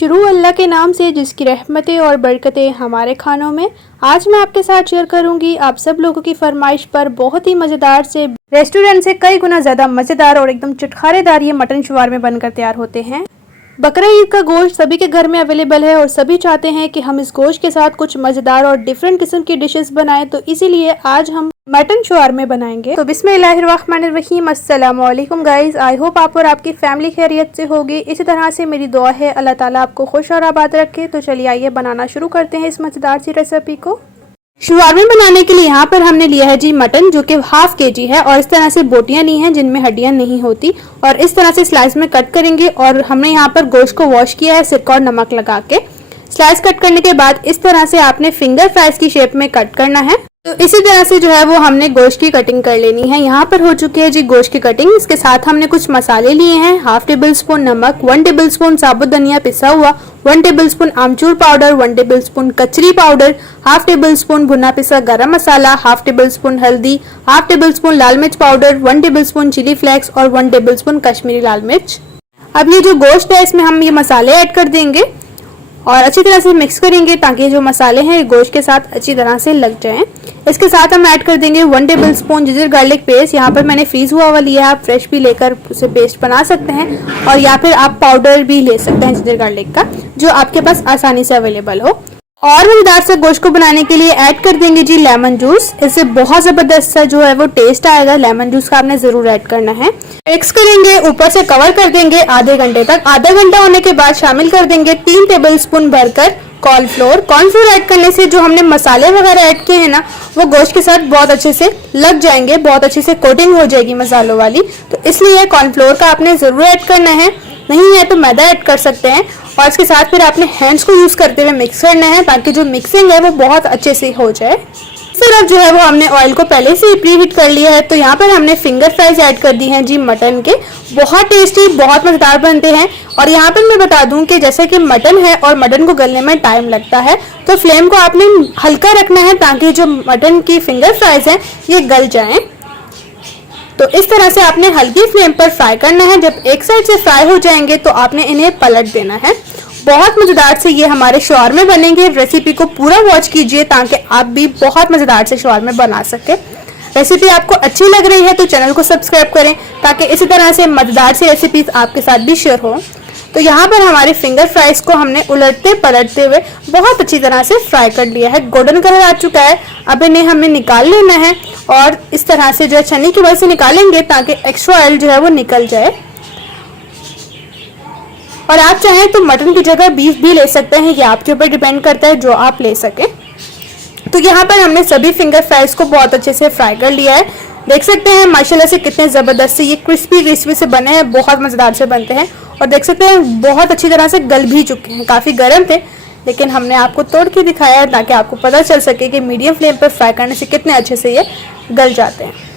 शुरू अल्लाह के नाम से जिसकी रहमतें और बरकतें हमारे खानों में। आज मैं आपके साथ शेयर करूंगी आप सब लोगों की फरमाइश पर बहुत ही मज़ेदार से रेस्टोरेंट से कई गुना ज़्यादा मज़ेदार और एकदम चटखारेदार ये मटन शवारमे बनकर तैयार होते हैं। बकरा ईद का गोश्त सभी के घर में अवेलेबल है और सभी चाहते हैं कि हम इस गोश्त के साथ कुछ मज़ेदार और डिफरेंट किस्म की डिशेस बनाएं, तो इसीलिए आज हम मटन शवारमे बनाएंगे। तो बिस्मिल्लाहिर्रहमानिर्रहीम, अस्सलाम वालेकुम गाइस। आई होप आप और आपकी फैमिली खैरियत से होगी। इसी तरह से मेरी दुआ है अल्लाह ताला आपको खुश और आबाद रखे। तो चलिए आइए बनाना शुरू करते हैं इस मज़ेदार सी रेसिपी को। शवारमे बनाने के लिए यहाँ पर हमने लिया है जी मटन, जो कि हाफ केजी है, और इस तरह से बोटियां ली हैं जिनमें हड्डियां नहीं होती, और इस तरह से स्लाइस में कट करेंगे। और हमने यहाँ पर गोश्त को वॉश किया है सिरका और नमक लगा के। स्लाइस कट करने के बाद इस तरह से आपने फिंगर फ्राइज की शेप में कट करना है। तो इसी तरह से जो है वो हमने गोश्त की कटिंग कर लेनी है। यहाँ पर हो चुकी है जी गोश्त की कटिंग। इसके साथ हमने कुछ मसाले लिए हैं। हाफ टेबल स्पून नमक, 1 टेबल स्पून साबुत धनिया पिसा हुआ, 1 tablespoon amchur powder, 1 tablespoon kachri powder, half tablespoon भुना पिसा garam masala, half tablespoon हल्दी, हाफ टेबल स्पून लाल मिर्च powder, 1 tablespoon chilli flakes और 1 टेबल स्पून कश्मीरी लाल मिर्च। अब ये जो गोश्त है इसमें हम ये मसाले ऐड कर देंगे और अच्छी तरह से मिक्स करेंगे ताकि जो मसाले हैं गोश्त के साथ अच्छी तरह से लग जाएं। इसके साथ हम ऐड कर देंगे 1 table spoon ginger garlic paste. यहाँ पर मैंने फ्रीज हुआ हुआ लिया है, आप फ्रेश भी लेकर उसे पेस्ट बना सकते हैं, और या फिर आप पाउडर भी ले सकते हैं जिंजर गार्लिक का, जो आपके पास आसानी से अवेलेबल हो। और मजेदार से गोश्त को बनाने के लिए ऐड कर देंगे जी लेमन जूस। इससे बहुत जबरदस्त सा जो है वो टेस्ट आएगा। लेमन जूस का आपने जरूर ऐड करना है। मिक्स करेंगे, ऊपर से कवर कर देंगे आधे घंटे तक। आधा घंटा होने के बाद शामिल कर देंगे 3 टेबल स्पून भरकर कॉर्नफ्लोर। कॉर्नफ्लोर ऐड करने से जो हमने मसाले वगैरह ऐड किए हैं ना, वो गोश्त के साथ बहुत अच्छे से लग जाएंगे, बहुत अच्छे से कोटिंग हो जाएगी मसालों वाली। तो इसलिए कॉर्नफ्लोर का आपने जरूर ऐड करना है, नहीं है तो मैदा ऐड कर सकते हैं। और इसके साथ फिर आपने हैंड्स को यूज करते हुए मिक्स करना है ताकि जो मिक्सिंग है वो बहुत अच्छे से हो जाए। फिर अब जो है वो हमने ऑयल को पहले से ही प्री हीट कर लिया है। तो यहाँ पर हमने फिंगर फ्राइज ऐड कर दी हैं जी मटन के। बहुत टेस्टी, बहुत मजेदार बनते हैं। और यहाँ पर मैं बता दूं कि जैसे कि मटन है और मटन को गलने में टाइम लगता है, तो फ्लेम को आपने हल्का रखना है ताकि जो मटन की फिंगर फ्राइज है ये गल जाए। तो इस तरह से आपने हल्की फ्लेम पर फ्राई करना है। जब एक साइड से फ्राई हो जाएंगे तो आपने इन्हें पलट देना है। बहुत मजेदार से ये हमारे शवारमे बनेंगे। रेसिपी को पूरा वॉच कीजिए ताकि आप भी बहुत मजेदार से शवारमे बना सके। रेसिपी आपको अच्छी लग रही है तो चैनल को सब्सक्राइब करें ताकि इसी तरह से मजेदार सी रेसिपीज आपके साथ भी शेयर हो। तो यहाँ पर हमारे फिंगर फ्राइज को हमने उलटते पलटते हुए बहुत अच्छी तरह से फ्राई कर लिया है। गोल्डन कलर आ चुका है। अब इन्हें हमें निकाल लेना है और इस तरह से जो है छन्नी की वजह से निकालेंगे ताकि एक्स्ट्रा ऑयल जो है वो निकल जाए। और आप चाहें तो मटन की जगह बीफ भी ले सकते हैं, ये आपके ऊपर डिपेंड करता है जो आप ले सकें। तो यहाँ पर हमने सभी फिंगर फ्राइज को बहुत अच्छे से फ्राई कर लिया है। देख सकते हैं माशाल्लाह से कितने ज़बरदस्त से ये क्रिस्पी क्रिस्पी से बने हैं, बहुत मज़ेदार से बनते हैं। और देख सकते हैं बहुत अच्छी तरह से गल भी चुके हैं। काफ़ी गर्म थे लेकिन हमने आपको तोड़ के दिखाया है ताकि आपको पता चल सके कि मीडियम फ्लेम पर फ्राई करने से कितने अच्छे से ये गल जाते हैं।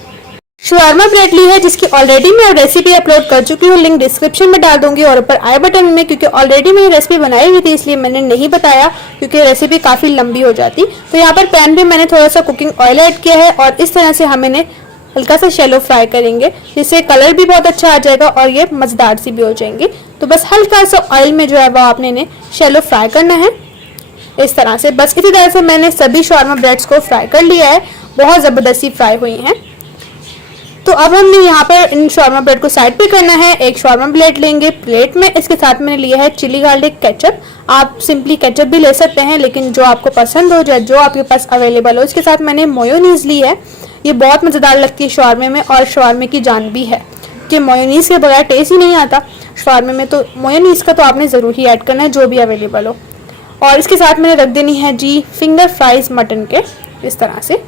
शवारमा ब्रेड ली है जिसकी ऑलरेडी मैं रेसिपी अपलोड कर चुकी हूँ, लिंक डिस्क्रिप्शन में डाल दूंगी और ऊपर आई बटन में, क्योंकि ऑलरेडी मैंने रेसिपी बनाई हुई थी इसलिए मैंने नहीं बताया क्योंकि रेसिपी काफ़ी लंबी हो जाती। तो यहाँ पर पैन पे मैंने थोड़ा सा कुकिंग ऑयल ऐड किया है और इस तरह से हम इन्हें हल्का सा शैलो फ्राई करेंगे, जिससे कलर भी बहुत अच्छा आ जाएगा और ये मज़ेदार सी भी हो जाएंगी। तो बस हल्का सा ऑयल में जो है वो आपने इन्हें शैलो फ्राई करना है इस तरह से। बस इसी तरह से मैंने सभी शवारमा ब्रेड्स को फ्राई कर लिया है, बहुत ज़बरदस्ती फ्राई हुई हैं। तो अब हमने यहाँ पर इन शवारमा ब्रेड को साइड पे करना है। एक शवारमा प्लेट लेंगे, प्लेट में इसके साथ मैंने लिया है चिली गार्लिक केचप। आप सिंपली केचप भी ले सकते हैं लेकिन जो आपको पसंद हो जाए, जो आपके पास अवेलेबल हो। इसके साथ मैंने मेयोनीज ली है, ये बहुत मज़ेदार लगती है शवारमे में और शवारमे की जान भी है कि मेयोनीज के बगैर टेस्ट ही नहीं आता शवारमे में। तो मेयोनीज का तो आपने ज़रूर ही ऐड करना है जो भी अवेलेबल हो। और इसके साथ मैंने रख देनी है जी फिंगर फ्राइज मटन के। इस तरह से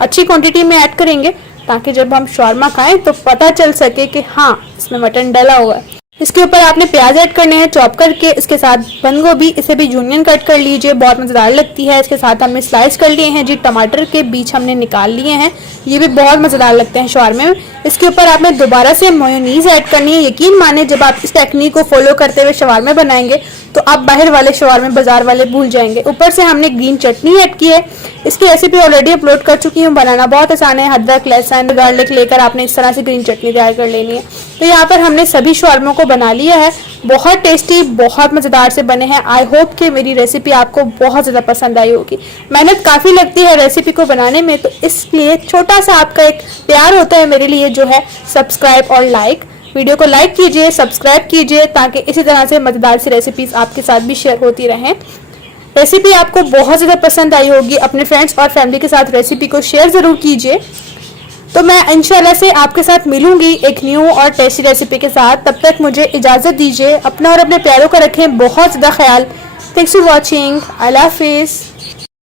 अच्छी क्वांटिटी में ऐड करेंगे ताकि जब हम शवारमा खाएं तो पता चल सके कि हाँ इसमें मटन डला हुआ है। इसके ऊपर आपने प्याज ऐड करने हैं चॉप करके, इसके साथ बंद गोभी, इसे भी जूनियन कट कर लीजिए, बहुत मज़ेदार लगती है। इसके साथ हमने स्लाइस कर लिए हैं जी टमाटर के बीच हमने निकाल लिए हैं, ये भी बहुत मज़ेदार लगते हैं शवारमे में। इसके ऊपर आपने दोबारा से मेयोनीज ऐड करनी है। यकीन माने जब आप इस टेक्निक को फॉलो करते हुए शवारमे बनाएंगे तो आप बाहर वाले शवारमे बाजार वाले भूल जाएंगे। ऊपर से हमने ग्रीन चटनी ऐड की है, इसकी रेसिपी ऑलरेडी अपलोड कर चुकी हूँ, बनाना बहुत आसान है। अदरक लहसुन गार्लिक लेकर आपने इस तरह से ग्रीन चटनी तैयार कर लेनी है। तो यहाँ पर हमने सभी शवारमों को बना लिया है। बहुत टेस्टी, बहुत मज़ेदार से बने हैं। आई होप कि मेरी रेसिपी आपको बहुत ज़्यादा पसंद आई होगी। मेहनत काफ़ी लगती है रेसिपी को बनाने में, तो इसलिए छोटा सा आपका एक प्यार होता है मेरे लिए, जो है सब्सक्राइब और लाइक। वीडियो को लाइक कीजिए, सब्सक्राइब कीजिए, ताकि इसी तरह से मज़ेदार सी रेसिपीज़ आपके साथ भी शेयर होती रहें। रेसिपी आपको बहुत ज़्यादा पसंद आई होगी। अपने फ्रेंड्स और फैमिली के साथ रेसिपी को शेयर ज़रूर कीजिए। तो मैं इंशाल्लाह से आपके साथ मिलूंगी एक न्यू और टेस्टी रेसिपी के साथ। तब तक मुझे इजाज़त दीजिए। अपना और अपने प्यारों का रखें बहुत ज़्यादा ख्याल। Thanks for watching. अल्लाह हाफिज़।